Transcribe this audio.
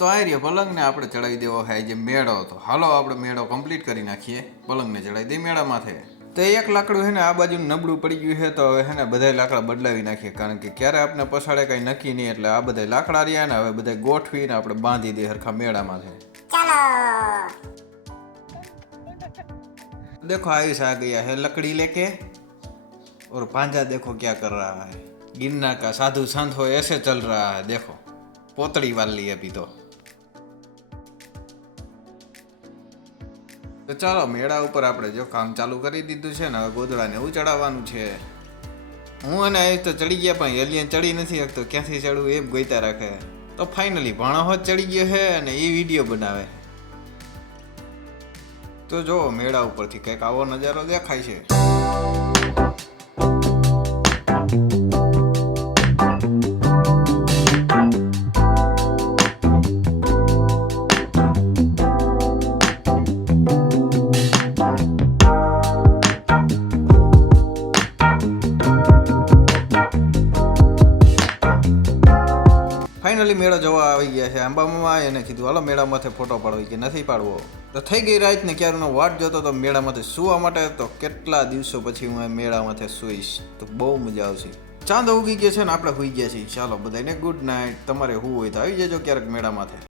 તો આ રહ્યો પલંગને આપણે ચડાવી દેવો હોય જે મેળો હતો. હાલો આપણે મેળો કમ્પ્લીટ કરી નાખીએ. પલંગને ચડાવી દઈએ મેળા માથે. તો એક લાકડું છે ને આ બાજુ નબળું પડી ગયું છે, તો હવે છે ને બધા લાકડા બદલાવી નાખીએ, કારણ કે ક્યારે આપણે પછાડે કઈ નક્કી નહીં. એટલે આ બધા લાકડા રહ્યા ને હવે બધા ગોઠવીને આપણે બાંધી દઈએ હરખા મેળા માથે. देखो आयुष आ गया है लकड़ी लेके और पांजा देखो क्या कर रहा है. गिरनार का साधु संत हो ऐसे चल रहा है. देखो पोतड़ी वाल ली अभी तो ચાલો મેળા ઉપર આપણે જો કામ ચાલુ કરી દીધું છે ને હવે ગોદડાને એવું ચડાવવાનું છે. હું અને આયુષ તો ચડી ગયા પણ એલિયન ચડી નથી શકતો, ક્યાંથી ચડવું એમ ગોઈતા રાખે. તો ફાઇનલી ભાણો જ ચડી ગયો છે અને એ વિડીયો બનાવે. તો જો મેળા ઉપરથી કંઈક આવો નજારો દેખાય છે. ફાઇનલી મેળો જોવા આવી ગયા છે. આંબામાં એને કીધું હાલો મેળા માથે ફોટો પાડવી, કે નથી પાડવો. તો થઈ ગઈ રાત ને ક્યારનો વાટ જોતો તો મેળા માથે સુવા માટે. તો કેટલા દિવસો પછી હું મેળા માથે સુઈશ તો બહુ મજા આવશે. ચાંદ ઉગી ગયો છે ને આપણે સુઈ ગયા છીએ. ચાલો બધાને ગુડ નાઇટ. તમારે હું હોય તો આવી જજો ક્યારેક મેળા માથે.